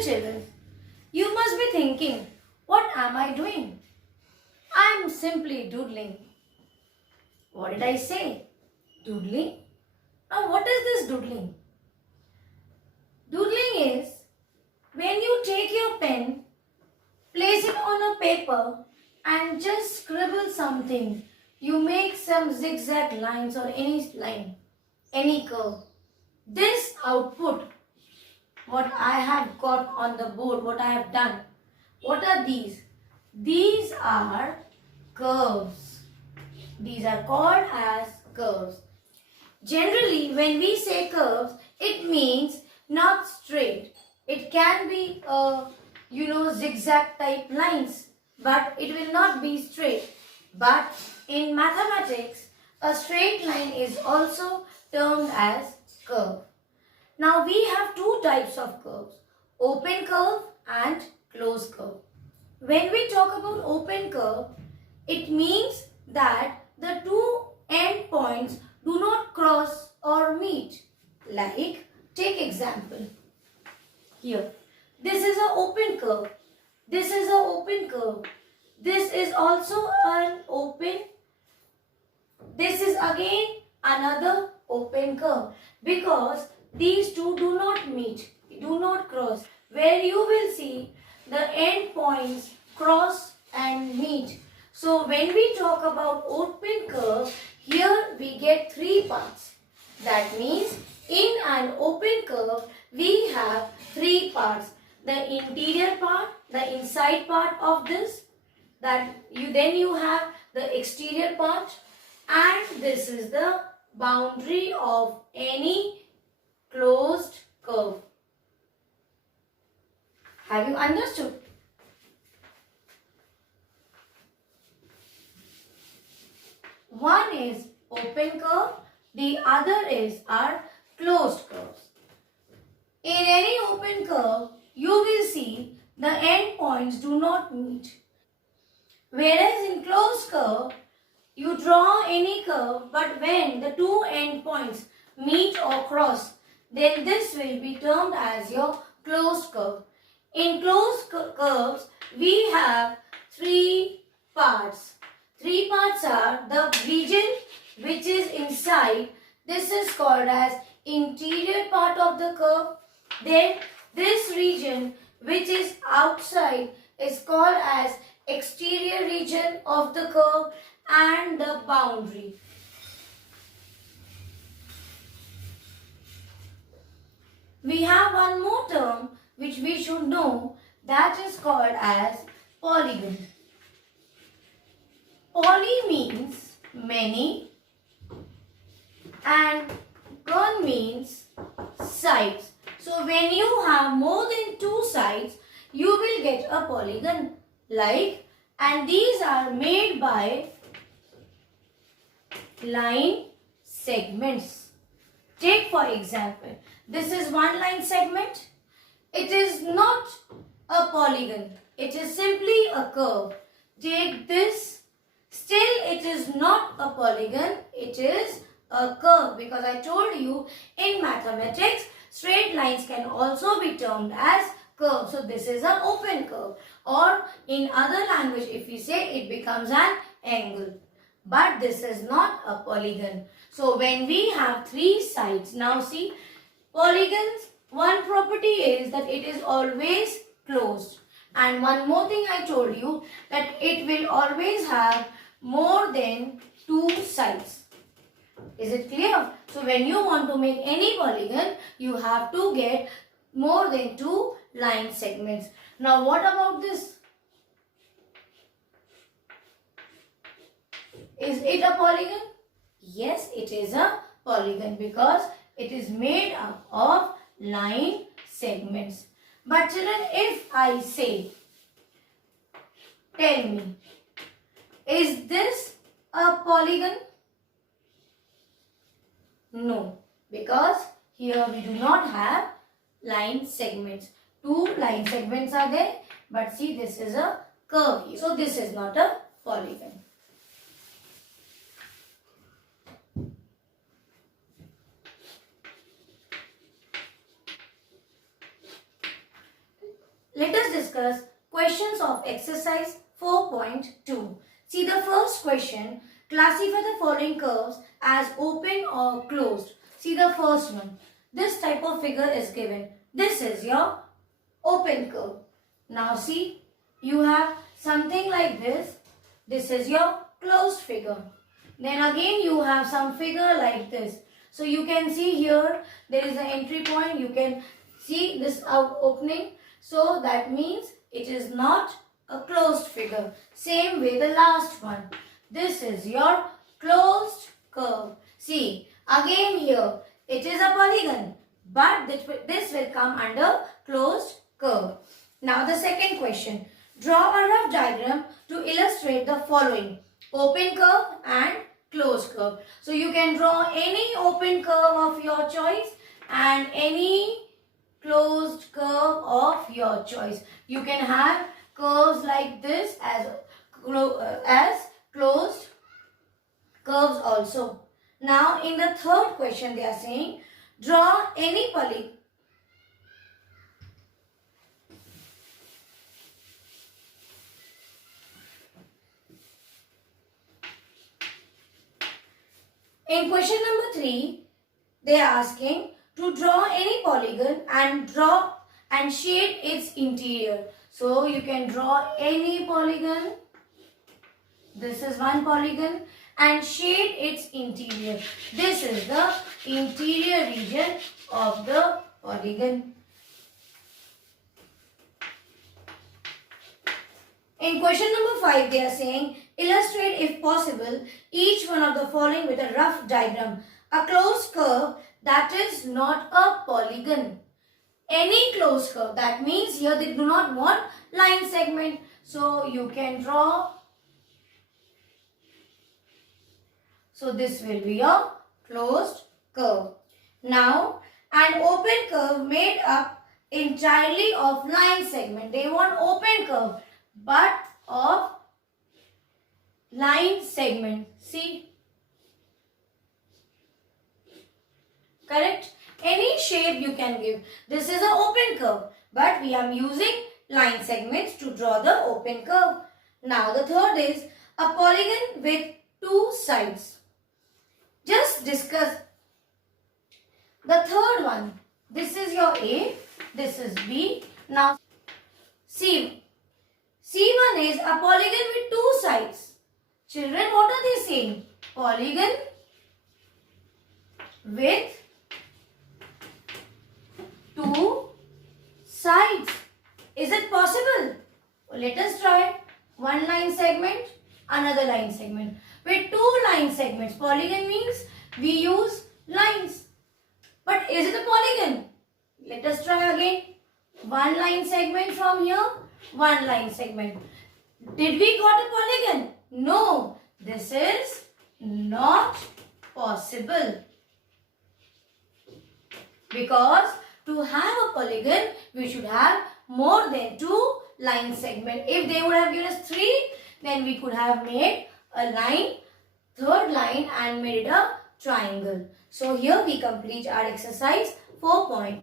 Little children, you must be thinking, what am I doing? I am simply doodling. What did I say? Doodling? Now what is this doodling? Doodling is when you take your pen, place it on a paper and just scribble something. You make some zigzag lines or any line, any curve. This output, what I have got on the board, what I have done. What are these? These are curves. These are called as curves. Generally, when we say curves, it means not straight. It can be zigzag type lines, but it will not be straight. But in mathematics, a straight line is also termed as curve. Now we have two types of curves, open curve and closed curve. When we talk about open curve, it means that the two end points do not cross or meet. Like, take example. Here, this is an open curve. This is an open curve. This is also an open. This is again another open curve because these two do not meet, do not cross. Where you will see the end points cross and meet. So when we talk about open curve, here we get three parts. That means in an open curve, we have three parts. The interior part, the inside part of this, then you have the exterior part, and this is the boundary of any closed curve. Have you understood? One is open curve, the other is our closed curves. In any open curve, you will see the end points do not meet. Whereas in closed curve, you draw any curve, but when the two end points meet or cross, then this will be termed as your closed curve. In closed curves, we have three parts. Three parts are the region which is inside. This is called as interior part of the curve. Then this region which is outside is called as exterior region of the curve, and the boundary. We have one more term which we should know, that is called as polygon. Poly means many and gon means sides. So when you have more than two sides, you will get a polygon like, and these are made by line segments. Take for example, this is one line segment. It is not a polygon. It is simply a curve. Take this. Still it is not a polygon. It is a curve, because I told you in mathematics, straight lines can also be termed as curve. So this is an open curve, or in other language if we say, it becomes an angle. But this is not a polygon. So when we have three sides, now see, polygons, one property is that it is always closed. And one more thing I told you, that it will always have more than two sides. Is it clear? So when you want to make any polygon, you have to get more than two line segments. Now what about this? Is it a polygon? Yes, it is a polygon because it is made up of line segments. But children, if I say, tell me, is this a polygon? No, because here we do not have line segments. Two line segments are there, but see, this is a curve here. So this is not a polygon. discuss questions of exercise 4.2. See the first question. Classify the following curves as open or closed. See the first one. This type of figure is given. This is your open curve. Now see, you have something like this. This is your closed figure. Then again you have some figure like this. So you can see here there is an entry point. You can see this opening. So that means it is not a closed figure. Same way the last one. This is your closed curve. See, again here it is a polygon, but this will come under closed curve. Now the second question. Draw a rough diagram to illustrate the following. Open curve and closed curve. So you can draw any open curve of your choice and any closed curve of your choice. You can have curves like this as closed curves also. Now in the third question they are saying draw any polygon. In question number 3, they are asking to draw any polygon and draw and shade its interior. So you can draw any polygon. This is one polygon and shade its interior. This is the interior region of the polygon. In question number 5, they are saying, illustrate if possible each one of the following with a rough diagram. A closed curve that is not a polygon. Any closed curve, that means here they do not want line segment. So you can draw. So this will be a closed curve. Now an open curve made up entirely of line segment. They want open curve but of line segment. See? Correct? Any shape you can give. This is an open curve, but we are using line segments to draw the open curve. Now the third is a polygon with two sides. Just discuss the third one. This is your A, this is B. Now C. C1 is a polygon with two sides. Children, what are they saying? Polygon with two sides. Is it possible? Let us try. One line segment, another line segment. With two line segments, polygon means we use lines. But is it a polygon? Let us try again. One line segment from here, one line segment. Did we got a polygon? No, this is not possible. Because to have a polygon, we should have more than two line segments. If they would have given us 3, then we could have made a line, third line and made it a triangle. So here we complete our exercise 4.